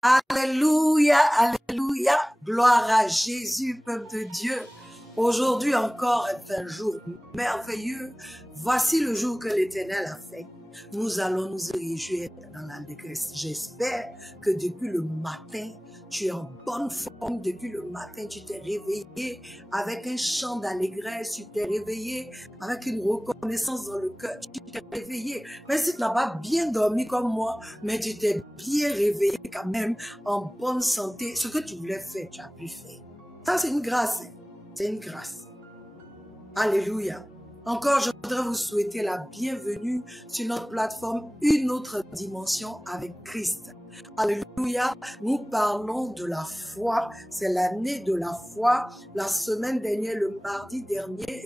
Alléluia, alléluia, gloire à Jésus, peuple de Dieu. Aujourd'hui encore est un jour merveilleux. Voici le jour que l'Éternel a fait. Nous allons nous réjouir dans l'allégresse. J'espère que depuis le matin, tu es en bonne forme. Depuis le matin, tu t'es réveillé avec un chant d'allégresse. Tu t'es réveillé avec une reconnaissance dans le cœur. Tu t'es réveillé. Même si tu n'as pas bien dormi comme moi, mais tu t'es bien réveillé quand même en bonne santé. Ce que tu voulais faire, tu as pu faire. Ça, c'est une grâce. C'est une grâce. Alléluia. Encore, je voudrais vous souhaiter la bienvenue sur notre plateforme Une autre dimension avec Christ. Alléluia, nous parlons de la foi, c'est l'année de la foi. La semaine dernière, le mardi dernier,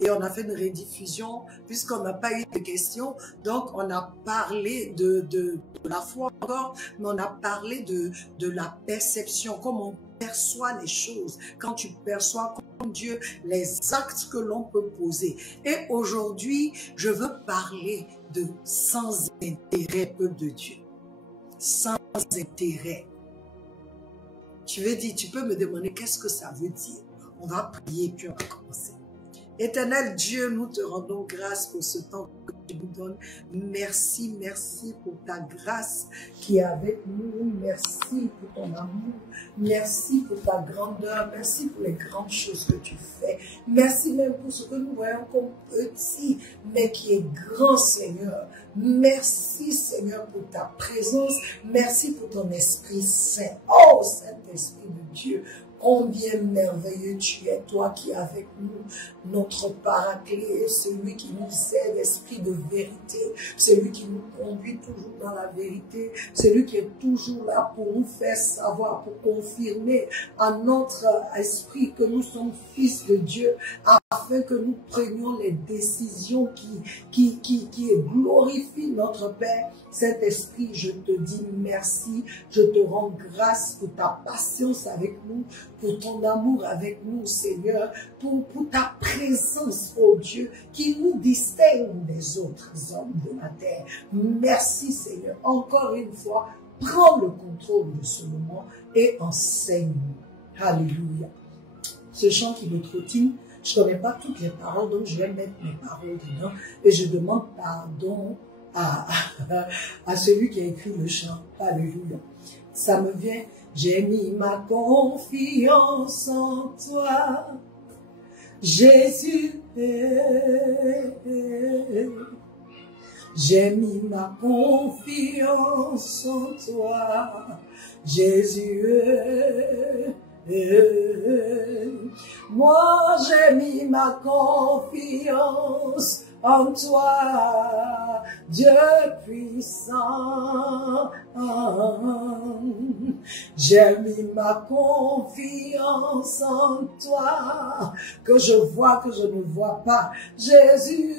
et on a fait une rediffusion puisqu'on n'a pas eu de questions. Donc, on a parlé de la foi encore, mais on a parlé de la perception, comment on perçoit les choses, quand tu perçois comme Dieu les actes que l'on peut poser. Et aujourd'hui, je veux parler de sans intérêt, peuple de Dieu. Sans intérêt. Tu peux me demander qu'est-ce que ça veut dire. On va prier puis on va commencer. Éternel Dieu, nous te rendons grâce pour ce temps que tu nous donnes. Merci, merci pour ta grâce qui est avec nous. Merci pour ton amour. Merci pour ta grandeur. Merci pour les grandes choses que tu fais. Merci même pour ce que nous voyons comme petit, mais qui est grand, Seigneur. Merci, Seigneur, pour ta présence. Merci pour ton Esprit Saint. Oh, Saint-Esprit de Dieu. Combien merveilleux tu es, toi qui es avec nous, notre paraclet, celui qui nous aide, esprit de vérité, celui qui nous conduit toujours dans la vérité, celui qui est toujours là pour nous faire savoir, pour confirmer à notre esprit que nous sommes fils de Dieu, afin que nous prenions les décisions qui glorifient notre Père. Saint-Esprit, je te dis merci, je te rends grâce pour ta patience avec nous, pour ton amour avec nous, Seigneur, pour ta présence, oh Dieu, qui nous distingue des autres hommes de la terre. Merci, Seigneur. Encore une fois, prends le contrôle de ce moment et enseigne-nous. Alléluia. Ce chant qui me trottine, je ne connais pas toutes les paroles, donc je vais mettre mes paroles dedans et je demande pardon à celui qui a écrit le chant. Alléluia. Ça me vient. J'ai mis ma confiance en toi, Jésus. J'ai mis ma confiance en toi, Jésus. Moi j'ai mis ma confiance en toi, Dieu puissant. J'ai mis ma confiance en toi, que je vois, que je ne vois pas, Jésus.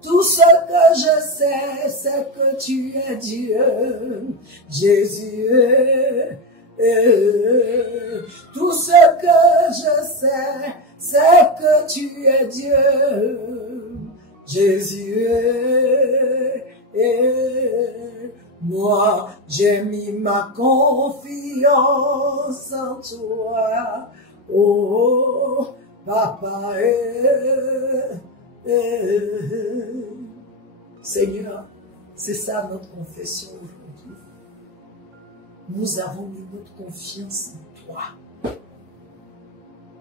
Tout ce que je sais, c'est que tu es Dieu, Jésus. Tout ce que je sais, c'est que tu es Dieu, Jésus. Moi, j'ai mis ma confiance en toi, oh, Papa. Seigneur, c'est ça notre confession aujourd'hui. Nous avons mis notre confiance en toi.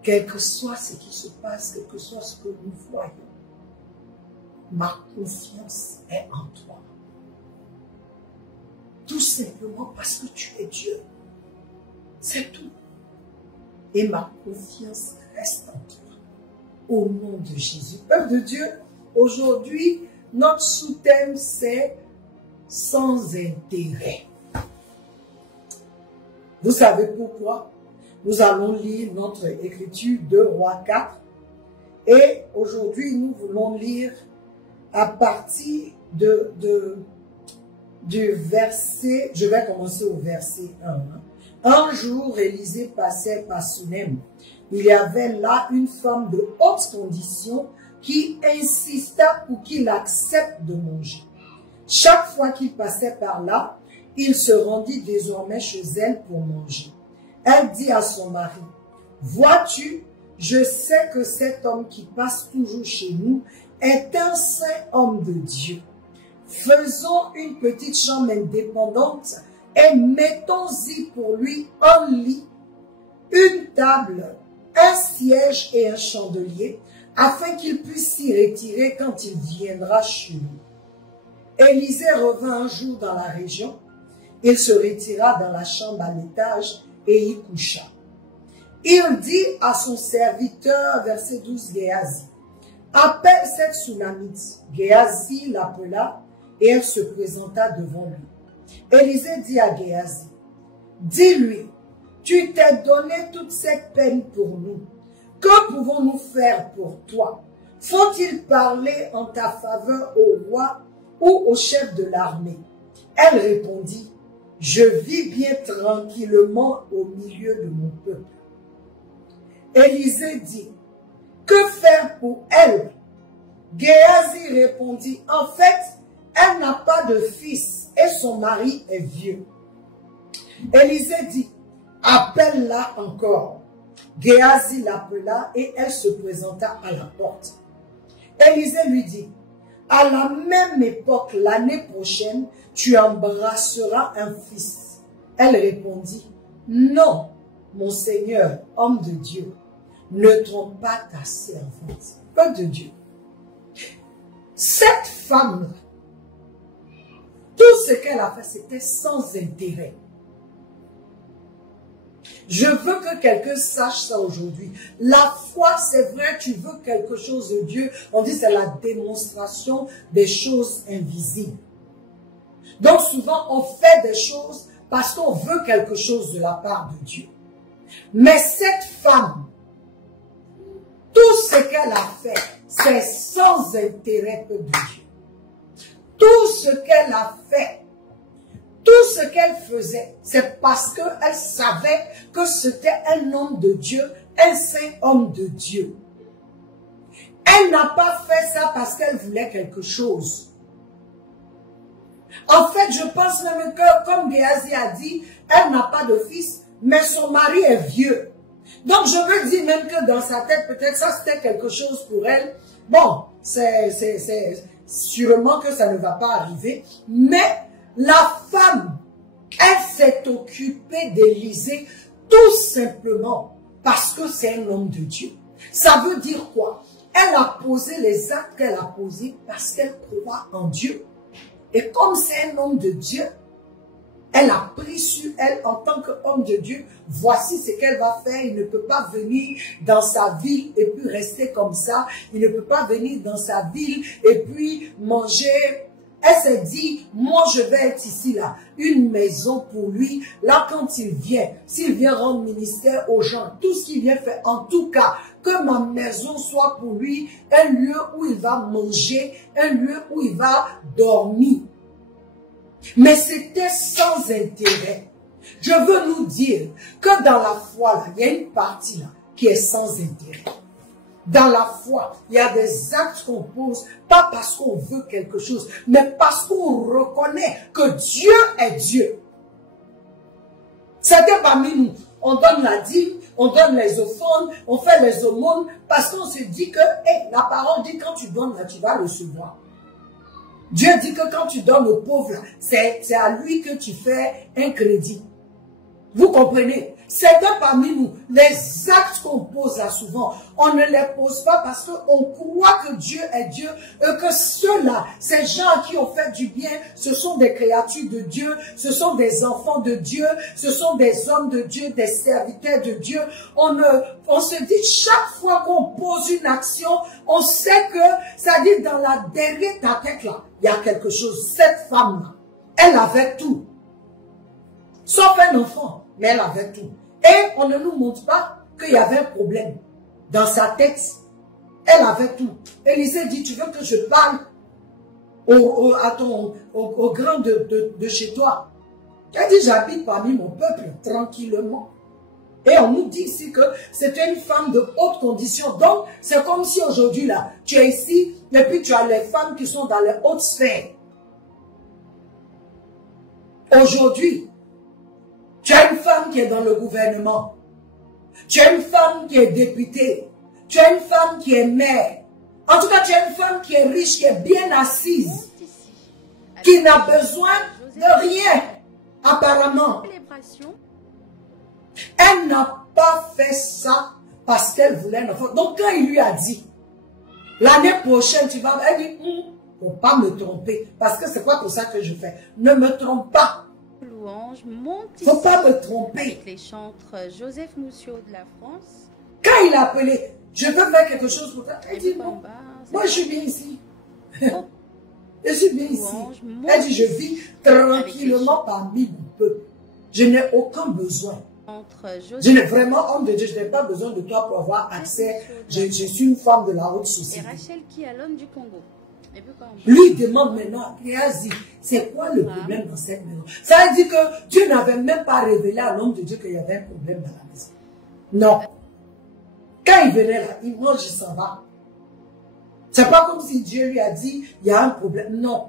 Quel que soit ce qui se passe, quel que soit ce que nous voyons, ma confiance est en toi. Tout simplement parce que tu es Dieu. C'est tout. Et ma confiance reste en toi. Au nom de Jésus. Peuple de Dieu, aujourd'hui, notre sous-thème, c'est sans intérêt. Vous savez pourquoi? Nous allons lire notre écriture de Rois 4. Et aujourd'hui, nous voulons lire à partir du verset, je vais commencer au verset 1. Un jour, Élisée passait par Sunem. Il y avait là une femme de haute condition qui insista pour qu'il accepte de manger. Chaque fois qu'il passait par là, il se rendit désormais chez elle pour manger. Elle dit à son mari, « Vois-tu, je sais que cet homme qui passe toujours chez nous est un saint homme de Dieu. Faisons une petite chambre indépendante et mettons-y pour lui un lit, une table, un siège et un chandelier, afin qu'il puisse s'y retirer quand il viendra chez nous. » Élisée revint un jour dans la région. Il se retira dans la chambre à l'étage et y coucha. Il dit à son serviteur, verset 12, Géasi, « Appelle cette Sunamite. » Géasi l'appela et elle se présenta devant lui. Élisée dit à Géasi, « Dis-lui, tu t'es donné toute cette peine pour nous. Que pouvons-nous faire pour toi? Faut-il parler en ta faveur au roi ou au chef de l'armée? » Elle répondit, « Je vis bien tranquillement au milieu de mon peuple. » Élisée dit, « Que faire pour elle? » Géasi répondit, « En fait, elle n'a pas de fils et son mari est vieux. » Élisée dit, « Appelle-la encore. » Géasi l'appela et elle se présenta à la porte. Élisée lui dit, « À la même époque, l'année prochaine, tu embrasseras un fils. » Elle répondit, « Non, mon Seigneur, homme de Dieu, ne trompe pas ta servante. » Peuple de Dieu. Cette femme, tout ce qu'elle a fait, c'était sans intérêt. Je veux que quelqu'un sache ça aujourd'hui. La foi, c'est vrai, tu veux quelque chose de Dieu. On dit c'est la démonstration des choses invisibles. Donc souvent, on fait des choses parce qu'on veut quelque chose de la part de Dieu. Mais cette femme, tout ce qu'elle a fait, c'est sans intérêt que de Dieu. Tout ce qu'elle a fait, tout ce qu'elle faisait, c'est parce qu'elle savait que c'était un homme de Dieu, un saint homme de Dieu. Elle n'a pas fait ça parce qu'elle voulait quelque chose. En fait, je pense même que, comme Géasi a dit, elle n'a pas de fils, mais son mari est vieux. Donc, je veux dire même que dans sa tête, peut-être ça c'était quelque chose pour elle. Bon, c'est sûrement que ça ne va pas arriver, mais la femme, elle s'est occupée d'Élisée tout simplement parce que c'est un homme de Dieu. Ça veut dire quoi? Elle a posé les actes qu'elle a posés parce qu'elle croit en Dieu. Et comme c'est un homme de Dieu, elle a pris sur elle en tant qu'homme de Dieu, voici ce qu'elle va faire. Il ne peut pas venir dans sa ville et puis rester comme ça. Il ne peut pas venir dans sa ville et puis manger. Elle s'est dit, moi je vais être ici là, une maison pour lui. Là quand il vient, s'il vient rendre ministère aux gens, tout ce qu'il vient faire, en tout cas, que ma maison soit pour lui un lieu où il va manger, un lieu où il va dormir. Mais c'était sans intérêt. Je veux nous dire que dans la foi, là, il y a une partie là qui est sans intérêt. Dans la foi, il y a des actes qu'on pose, pas parce qu'on veut quelque chose, mais parce qu'on reconnaît que Dieu est Dieu. C'était parmi nous. On donne la dîme, on donne les offrandes, on fait les aumônes, parce qu'on se dit que hey, la parole dit quand tu donnes, là, tu vas recevoir. Dieu dit que quand tu donnes aux pauvres, c'est à lui que tu fais un crédit. Vous comprenez? Certains parmi nous, les actes qu'on pose là souvent, on ne les pose pas parce qu'on croit que Dieu est Dieu et que ceux-là, ces gens qui ont fait du bien, ce sont des créatures de Dieu, ce sont des enfants de Dieu, ce sont des hommes de Dieu, des serviteurs de Dieu. On se dit chaque fois qu'on pose une action, on sait que, c'est-à-dire dans la derrière ta tête là, il y a quelque chose. Cette femme-là, elle avait tout. Sauf un enfant, mais elle avait tout. Et on ne nous montre pas qu'il y avait un problème. Dans sa tête, elle avait tout. Élisée dit, tu veux que je parle au grand de chez toi? Elle dit, j'habite parmi mon peuple, tranquillement. Et on nous dit ici que c'était une femme de haute condition. Donc, c'est comme si aujourd'hui, là, tu es ici, et puis tu as les femmes qui sont dans les hautes sphères. Aujourd'hui, tu as une femme qui est dans le gouvernement. Tu as une femme qui est députée. Tu as une femme qui est mère. En tout cas, tu as une femme qui est riche, qui est bien assise, qui n'a besoin de rien, apparemment. Elle n'a pas fait ça parce qu'elle voulait un enfant. Donc, quand il lui a dit, l'année prochaine, tu vas... Elle dit, faut pas me tromper, parce que c'est pas pour ça que je fais. Ne me trompe pas. Louange monte faut pas me tromper. Avec les chantres Joseph Mousseau de la France. Quand il a appelé, je veux faire quelque chose pour toi. Elle dit, non, moi je suis bien ici. Je suis bien ici. Elle dit, je vis tranquillement parmi mon peuple. Je n'ai aucun besoin. Je n'ai vraiment, homme de Dieu, je n'ai pas besoin de toi pour avoir accès. Je suis une femme de la haute société. Et Rachel qui est l'homme du Congo. Lui demande maintenant, Géasi, c'est quoi le problème dans cette maison? Ça veut dire que Dieu n'avait même pas révélé à l'homme de Dieu qu'il y avait un problème dans la maison. Non. Quand il venait là, il mange, il s'en va. C'est pas comme si Dieu lui a dit, il y a un problème. Non.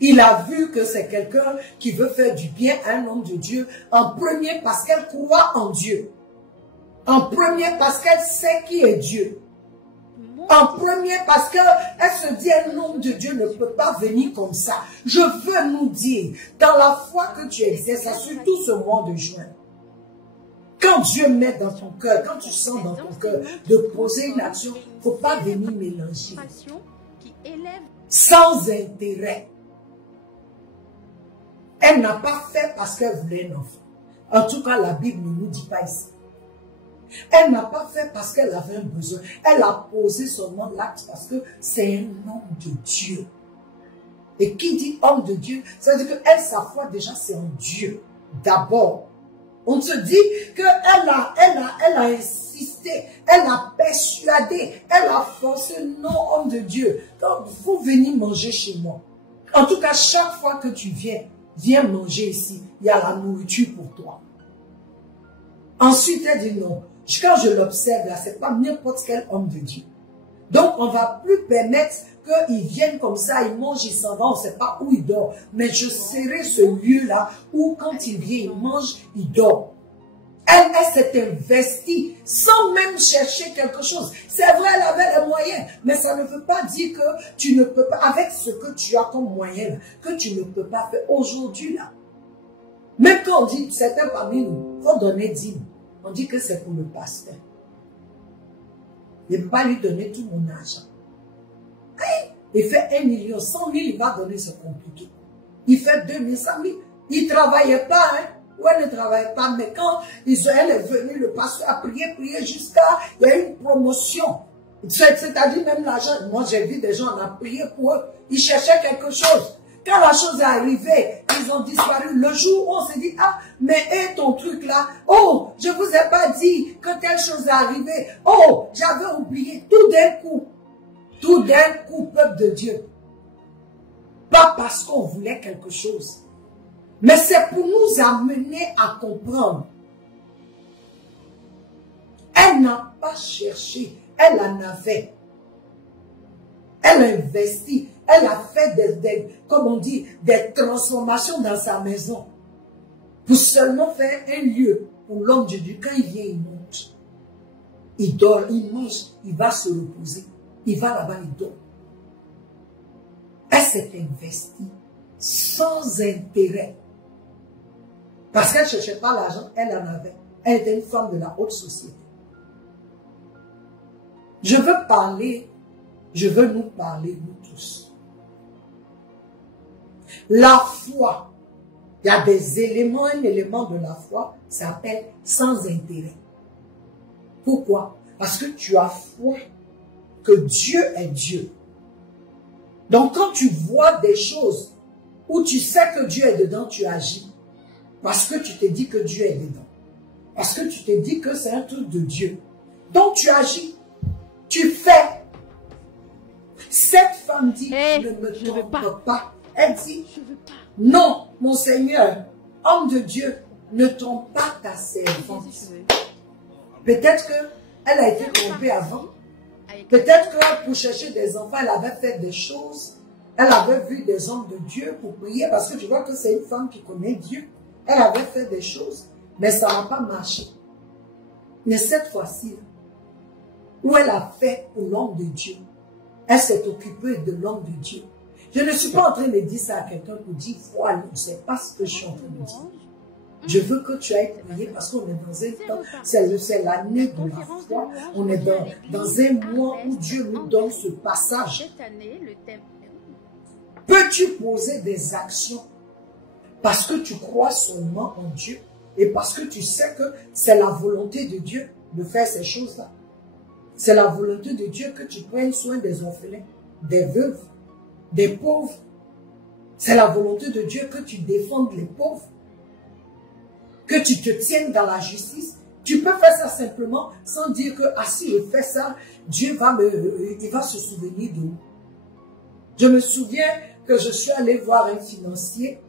Il a vu que c'est quelqu'un qui veut faire du bien à un homme de Dieu, en premier parce qu'elle croit en Dieu. En premier parce qu'elle sait qui est Dieu. En premier parce qu'elle se dit, un homme de Dieu ne peut pas venir comme ça. Je veux nous dire, dans la foi que tu exerces, surtout ce mois de juin, quand Dieu met dans ton cœur, quand tu sens dans ton cœur de poser une action, il ne faut pas venir mélanger. Sans intérêt. Elle n'a pas fait parce qu'elle voulait un enfant. En tout cas, la Bible ne nous dit pas ici. Elle n'a pas fait parce qu'elle avait un besoin. Elle a posé seulement l'acte parce que c'est un homme de Dieu. Et qui dit homme de Dieu, ça veut dire qu'elle, sa foi déjà, c'est en Dieu. D'abord. On se dit qu'elle a insisté, elle a persuadé, elle a forcé, non, homme de Dieu. Donc, il faut venir manger chez moi. En tout cas, chaque fois que tu viens manger ici, il y a la nourriture pour toi. Ensuite, elle dit non. Quand je l'observe là, c'est pas n'importe quel homme de Dieu. Donc, on va plus permettre qu'ils viennent comme ça, ils mangent, ils s'en vont, on ne sait pas où ils dorment. Mais je serai ce lieu-là où quand il vient, il mange, il dort. Elle s'est investie sans même chercher quelque chose. C'est vrai, elle avait les moyens, mais ça ne veut pas dire que tu ne peux pas, avec ce que tu as comme moyen, que tu ne peux pas faire aujourd'hui là. Même quand on dit, certains parmi nous, il faut donner 10 000. On dit que c'est pour le pasteur. Il ne peut pas lui donner tout mon argent. Il fait 1 million, 100 000, il va donner, c'est compliqué. Il fait 2 000, 100 000. Il ne travaillait pas, hein. Ou elle ne travaillait pas, mais quand elle est venue, le pasteur a prié jusqu'à, il y a eu une promotion. C'est-à-dire même l'argent, moi j'ai vu des gens, on a prié pour eux, ils cherchaient quelque chose. Quand la chose est arrivée, ils ont disparu. Le jour où on s'est dit, ah, mais et ton truc là, oh, je vous ai pas dit que telle chose est arrivée. Oh, j'avais oublié. Tout d'un coup, peuple de Dieu. Pas parce qu'on voulait quelque chose, mais c'est pour nous amener à comprendre. Elle n'a pas cherché, elle en avait. Elle a investi. Elle a fait comme on dit, des transformations dans sa maison. Pour seulement faire un lieu pour l'homme de Dieu. Quand il vient, il monte. Il dort, il mange, il va se reposer. Il va là-bas, il dort. Elle s'est investie sans intérêt. Parce qu'elle ne cherchait pas l'argent, elle en avait. Elle était une femme de la haute société. Je veux nous parler, nous tous. La foi, il y a des éléments, un élément de la foi s'appelle sans intérêt. Pourquoi? Parce que tu as foi que Dieu est Dieu. Donc quand tu vois des choses où tu sais que Dieu est dedans, tu agis. Parce que tu te dis que Dieu est dedans. Parce que tu te dis que c'est un truc de Dieu. Donc tu agis. Tu fais. Cette femme dit, ne me trompe pas. Elle dit, non, mon Seigneur, homme de Dieu, ne trompe pas ta servante. Peut-être qu'elle a été trompée avant. Peut-être que pour chercher des enfants, elle avait fait des choses Elle avait vu des hommes de Dieu pour prier parce que tu vois que c'est une femme qui connaît Dieu. Elle avait fait des choses, mais ça n'a pas marché. Mais cette fois-ci, où elle a fait pour l'homme de Dieu, elle s'est occupée de l'homme de Dieu. Je ne suis pas en train de dire ça à quelqu'un pour dire, voilà, je ne sais pas ce que je suis en train de dire. Je veux que tu ailles prier parce qu'on est dans un temps, c'est l'année de la foi. On est dans un mois où Dieu nous donne ce passage. Peux-tu poser des actions parce que tu crois seulement en Dieu et parce que tu sais que c'est la volonté de Dieu de faire ces choses-là? C'est la volonté de Dieu que tu prennes soin des orphelins, des veuves, des pauvres. C'est la volonté de Dieu que tu défendes les pauvres, que tu te tiennes dans la justice. Tu peux faire ça simplement sans dire que, ah si je fais ça, Dieu il va se souvenir de nous. Je me souviens que je suis allée voir un financier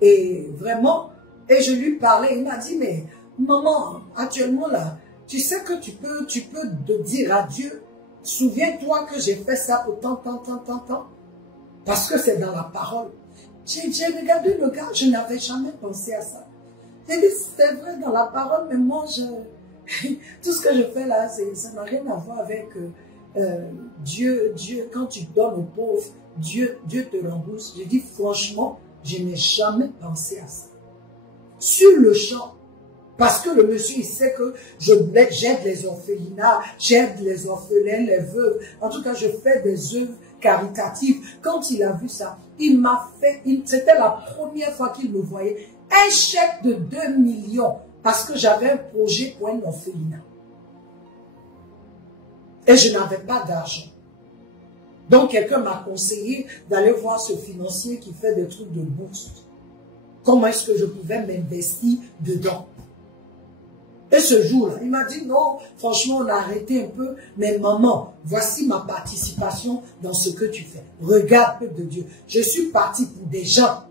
et vraiment, et je lui parlais, il m'a dit, mais maman, actuellement là, tu sais que tu peux te dire à Dieu, souviens-toi que j'ai fait ça pour tant, parce que c'est dans la parole. J'ai regardé le gars, je n'avais jamais pensé à ça. J'ai dit, c'est vrai dans la parole, mais moi, tout ce que je fais là, ça n'a rien à voir avec Dieu, quand tu donnes aux pauvres, Dieu te rembourse. J'ai dit, franchement, je n'ai jamais pensé à ça. Sur le champ, parce que le monsieur, il sait que j'aide les orphelinats, j'aide les orphelins, les veuves. En tout cas, je fais des œuvres caritatives. Quand il a vu ça, il m'a fait, c'était la première fois qu'il me voyait, un chèque de 2 millions parce que j'avais un projet pour un orphelinat. Et je n'avais pas d'argent. Donc, quelqu'un m'a conseillé d'aller voir ce financier qui fait des trucs de bourse. Comment est-ce que je pouvais m'investir dedans? Et ce jour-là, il m'a dit, non, franchement, on a arrêté un peu, mais maman, voici ma participation dans ce que tu fais. Regarde, peuple de Dieu, je suis parti pour des gens,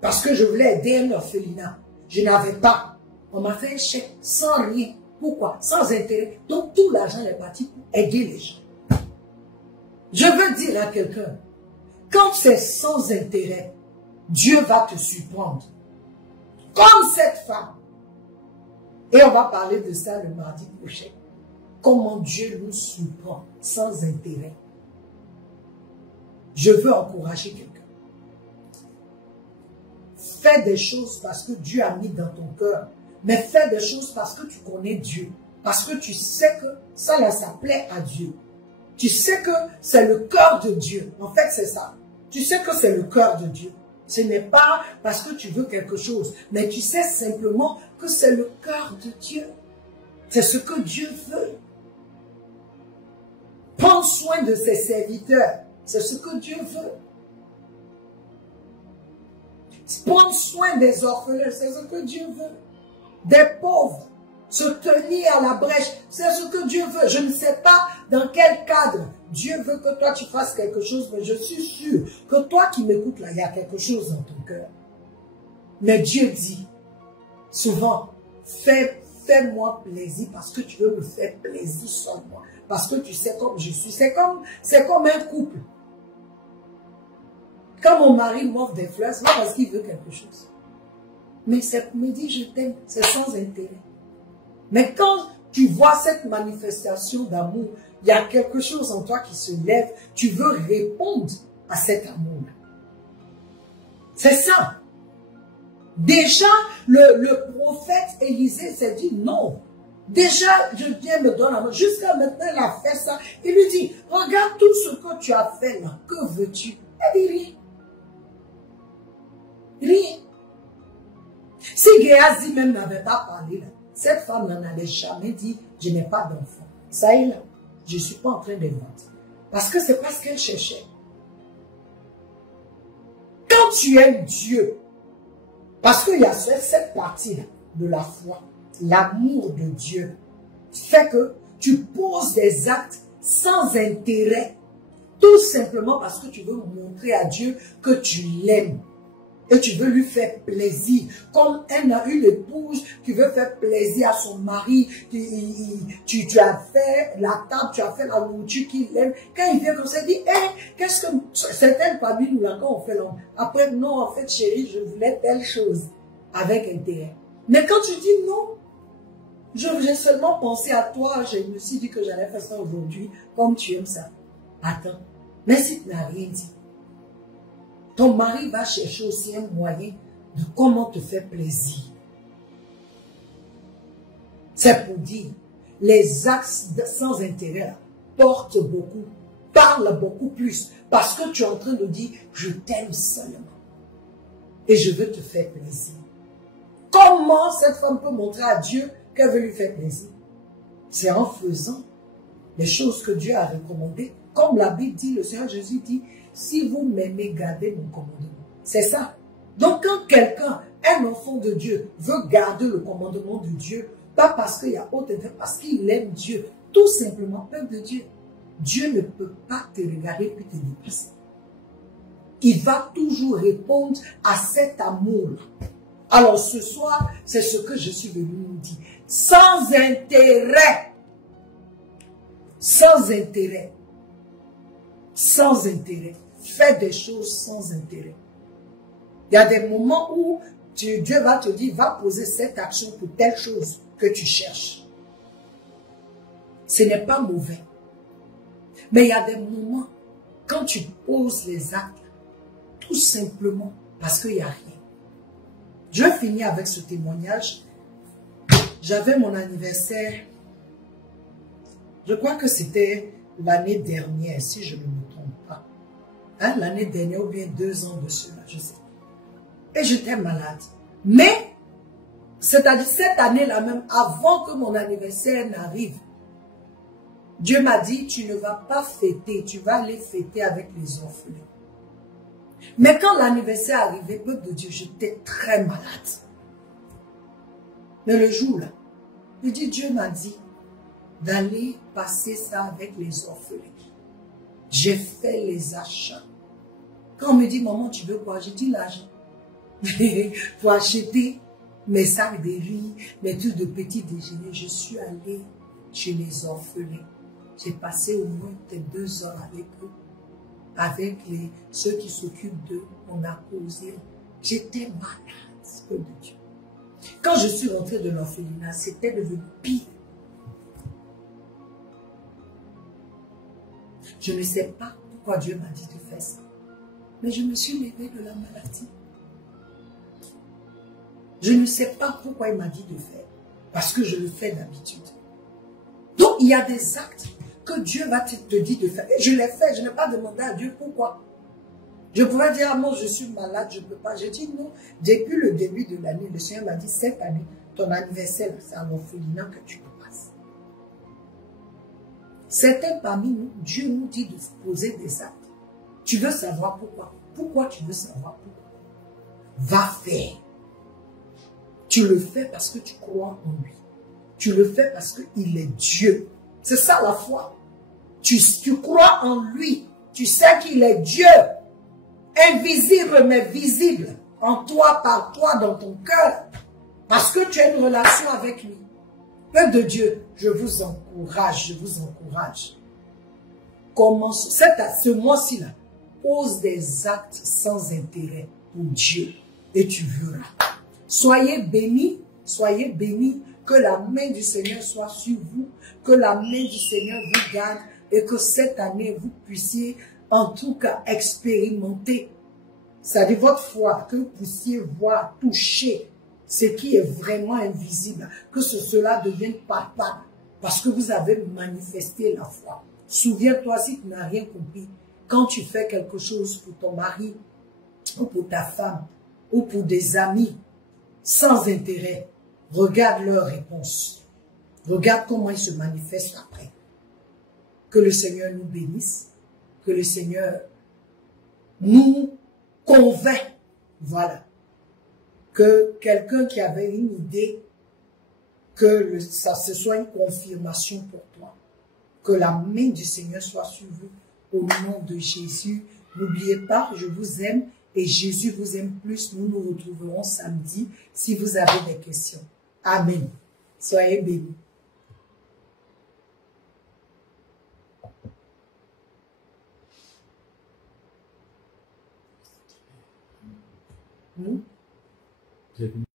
parce que je voulais aider un orphelinat. Je n'avais pas. On m'a fait un chèque sans rien. Pourquoi? Sans intérêt. Donc, tout l'argent est parti pour aider les gens. Je veux dire à quelqu'un, quand c'est sans intérêt, Dieu va te surprendre. Comme cette femme. Et on va parler de ça le mardi prochain. Comment Dieu nous surprend sans intérêt. Je veux encourager quelqu'un. Fais des choses parce que Dieu a mis dans ton cœur. Mais fais des choses parce que tu connais Dieu. Parce que tu sais que ça là, ça plaît à Dieu. Tu sais que c'est le cœur de Dieu. En fait, c'est ça. Tu sais que c'est le cœur de Dieu. Ce n'est pas parce que tu veux quelque chose, mais tu sais simplement que c'est le cœur de Dieu. C'est ce que Dieu veut. Prends soin de ses serviteurs. C'est ce que Dieu veut. Prendre soin des orphelins, c'est ce que Dieu veut. Des pauvres, se tenir à la brèche, c'est ce que Dieu veut. Je ne sais pas dans quel cadre Dieu veut que toi tu fasses quelque chose, mais je suis sûr que toi qui m'écoutes là, il y a quelque chose dans ton cœur. Mais Dieu dit souvent, fais-moi plaisir parce que tu veux me faire plaisir seulement. Parce que tu sais comme je suis. C'est comme un couple. Quand mon mari m'offre des fleurs, c'est pas parce qu'il veut quelque chose. Mais il me dit je t'aime, c'est sans intérêt. Mais quand tu vois cette manifestation d'amour, il y a quelque chose en toi qui se lève, tu veux répondre à cet amour-là. C'est ça. Déjà, le prophète Élisée s'est dit non. Déjà, Dieu me donne l'amour. Jusqu'à maintenant, il a fait ça. Il lui dit, regarde tout ce que tu as fait là. Que veux-tu? Elle dit rien. Rien. Si Géasi même n'avait pas parlé là, cette femme n'en avait jamais dit, je n'ai pas d'enfant. Ça est là, je ne suis pas en train d'inventer. Parce que c'est pas ce qu'elle cherchait. Quand tu aimes Dieu, parce qu'il y a cette partie-là de la foi, l'amour de Dieu, fait que tu poses des actes sans intérêt, tout simplement parce que tu veux montrer à Dieu que tu l'aimes. Et tu veux lui faire plaisir. Comme elle a une épouse qui veut faire plaisir à son mari. Tu as fait la table, tu as fait la nourriture qu'il aime. Quand il vient comme ça, il dit, qu'est-ce que... Certaines familles nous là, quand on fait l'homme. Après, non, en fait, chérie, je voulais telle chose. Avec intérêt. Mais quand tu dis non, j'ai seulement pensé à toi, je me suis dit que j'allais faire ça aujourd'hui, comme tu aimes ça. Attends, mais si tu n'as rien dit, ton mari va chercher aussi un moyen de comment te faire plaisir. C'est pour dire, les actes sans intérêt là, portent beaucoup, parlent beaucoup plus, parce que tu es en train de dire, je t'aime seulement. Et je veux te faire plaisir. Comment cette femme peut montrer à Dieu qu'elle veut lui faire plaisir? C'est en faisant les choses que Dieu a recommandées. Comme la Bible dit, le Seigneur Jésus dit, si vous m'aimez, gardez mon commandement. C'est ça. Donc quand quelqu'un, un enfant de Dieu, veut garder le commandement de Dieu, pas parce qu'il y a autre intérêt, parce qu'il aime Dieu, tout simplement, peuple de Dieu, Dieu ne peut pas te regarder puis te dépasser. Il va toujours répondre à cet amour-là. Alors ce soir, c'est ce que je suis venu nous dire. Sans intérêt. Sans intérêt. Sans intérêt. Fais des choses sans intérêt. Il y a des moments où Dieu va te dire, va poser cette action pour telle chose que tu cherches. Ce n'est pas mauvais. Mais il y a des moments, quand tu poses les actes, tout simplement parce qu'il n'y a rien. Je finis avec ce témoignage. J'avais mon anniversaire, je crois que c'était l'année dernière, si je ne me trompe pas. Hein, l'année dernière ou bien 2 ans de cela, je sais. Et j'étais malade. Mais, c'est-à-dire cette année-là même, avant que mon anniversaire n'arrive, Dieu m'a dit, tu ne vas pas fêter, tu vas aller fêter avec les orphelins. Mais quand l'anniversaire arrivait, peuple de Dieu, j'étais très malade. Mais le jour-là, je dis, Dieu m'a dit d'aller passer ça avec les orphelins. J'ai fait les achats. Quand on me dit, maman, tu veux quoi? J'ai dit l'argent. Pour acheter mes sacs de riz, mes trucs de petit déjeuner, je suis allée chez les orphelins. J'ai passé au moins 2 heures avec eux. Avec ceux qui s'occupent d'eux, on a causé. J'étais malade, peu de Dieu. Quand je suis rentrée de l'orphelinat, c'était devenu pire. Je ne sais pas pourquoi Dieu m'a dit de faire ça. Mais je me suis levée de la maladie. Je ne sais pas pourquoi il m'a dit de faire. Parce que je le fais d'habitude. Donc, il y a des actes que Dieu va te dire de faire. Et je l'ai fait, je n'ai pas demandé à Dieu pourquoi. Je pouvais dire, ah non, je suis malade, je ne peux pas. J'ai dit non. Depuis le début de l'année, le Seigneur m'a dit, cette année, ton anniversaire, c'est à l'orphelinat que tu le passes. Certains parmi nous, Dieu nous dit de poser des actes. Tu veux savoir pourquoi? Pourquoi tu veux savoir pourquoi? Va faire. Tu le fais parce que tu crois en lui. Tu le fais parce qu'il est Dieu. C'est ça la foi. Tu crois en lui. Tu sais qu'il est Dieu. Invisible mais visible. En toi, par toi, dans ton cœur. Parce que tu as une relation avec lui. Peuple de Dieu, je vous encourage, je vous encourage. Commence, ce mois-ci là, pose des actes sans intérêt pour Dieu. Et tu verras. Soyez bénis, que la main du Seigneur soit sur vous, que la main du Seigneur vous garde et que cette année vous puissiez en tout cas expérimenter, c'est-à-dire votre foi, que vous puissiez voir, toucher ce qui est vraiment invisible, que cela devienne palpable parce que vous avez manifesté la foi. Souviens-toi, si tu n'as rien compris, quand tu fais quelque chose pour ton mari ou pour ta femme ou pour des amis, sans intérêt, regarde leur réponse. Regarde comment ils se manifestent après. Que le Seigneur nous bénisse. Que le Seigneur nous convainc. Voilà. Que quelqu'un qui avait une idée, que ça ce soit une confirmation pour toi. Que la main du Seigneur soit sur vous. Au nom de Jésus. N'oubliez pas, je vous aime Et Jésus vous aime plus. Nous nous retrouverons samedi si vous avez des questions. Amen. Soyez bénis. J'ai fini.